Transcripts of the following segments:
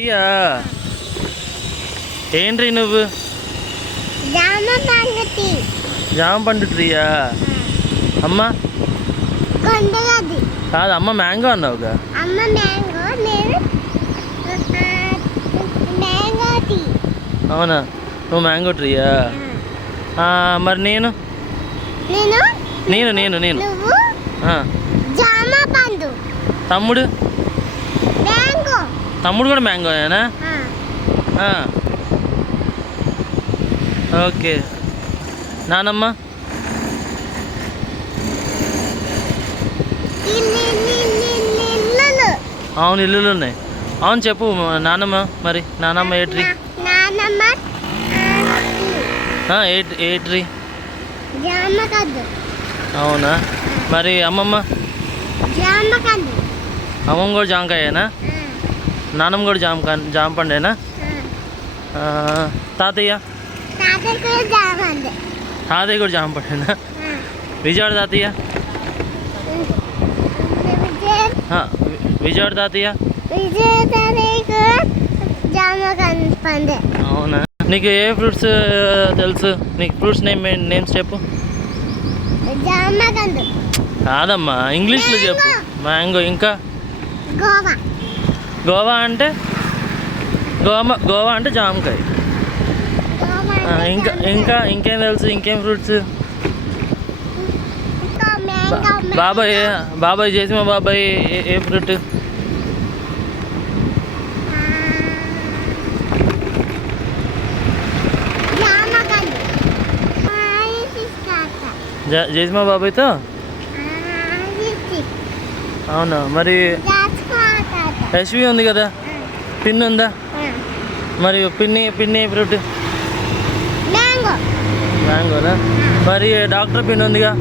అయ్యా ఏంటి నువ్వు జామ పండు ట్రీయా? అమ్మ కాదు, అమ్మ మ్యాంగో అన్నావుగా. అవునా, నువ్వు మ్యాంగో ట్రీయా? మరి నేను నేను నేను నేను తమ్ముడు తమ్ముడు కూడా మ్యాంగోనేనా? ఓకే. నానమ్మ అవును, ఇల్లులు ఉన్నాయి. అవును, చెప్పు నానమ్మ. మరి నానమ్మ ఏ ట్రీ? ఏ ట్రీ? అవునా, మరి అమ్మమ్మ? అమ్మమ్మ కూడా జామకాయేనా? నానమ్మ కూడా జామ పండేనా? తాతయ్య? తాతయ్య కూడా జామ పండేనా? విజయవాడ తాతయ్య? విజయవాడ తాతయ్య? అవునా, నీకు ఏ ఫ్రూట్స్ తెలుసు? నీకు ఫ్రూట్స్ నేమ్స్ చెప్పు. కాదమ్మా, ఇంగ్లీష్లో చెప్పు. మ్యాంగో, ఇంకా గోవా అంటే గోవా అంటే జామకాయ. ఇంకా ఇంకేం తెలుసు? ఇంకేం ఫ్రూట్స్? బాబాయ్ చేసి మా బాబాయ్ ఏ ఫ్రూట్? జేజ్మా బాబాయ్తో? అవునా, మరి యశ్వి ఉంది కదా, పిన్ ఉందా? మరి పిన్ని ఫ్రూట్? మ్యాంగోనా? మరి డాక్టర్ పిన్ ఉందిగా,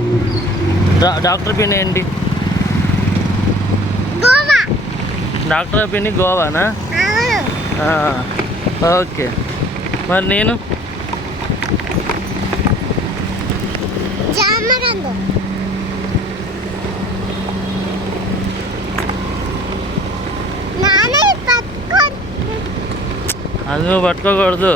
డాక్టర్ పిన్ ఏంటి? డాక్టర్ పిన్ గోవానా? ఓకే. మరి నేను అది నువ్వు పట్టుకోకూడదు.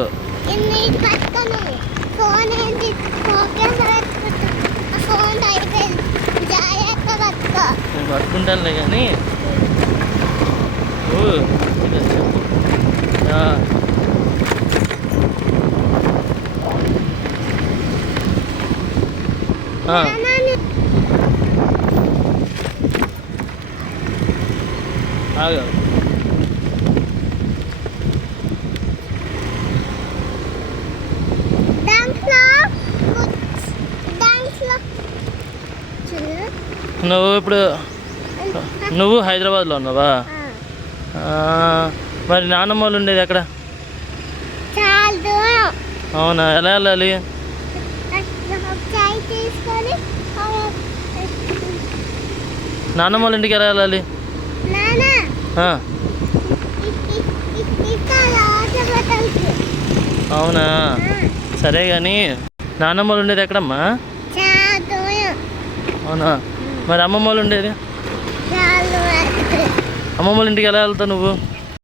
నేను పట్టుకుంటానులే కానీ నువ్వు హైదరాబాద్లో ఉన్నావా? మరి నాన్నమ్మ వాళ్ళు ఉండేది ఎక్కడ? అవునా, ఎలా వెళ్ళాలి? నాన్నమ్మ వాళ్ళ ఇంటికి ఎలా వెళ్ళాలి? అవునా, సరే కానీ నాన్నమ్మ వాళ్ళు ఉండేది ఎక్కడమ్మా? అవునా, మరి అమ్మమ్మ వాళ్ళు ఉండేది? అమ్మమ్మ వాళ్ళ ఇంటికి ఎలా వెళ్తావు నువ్వు?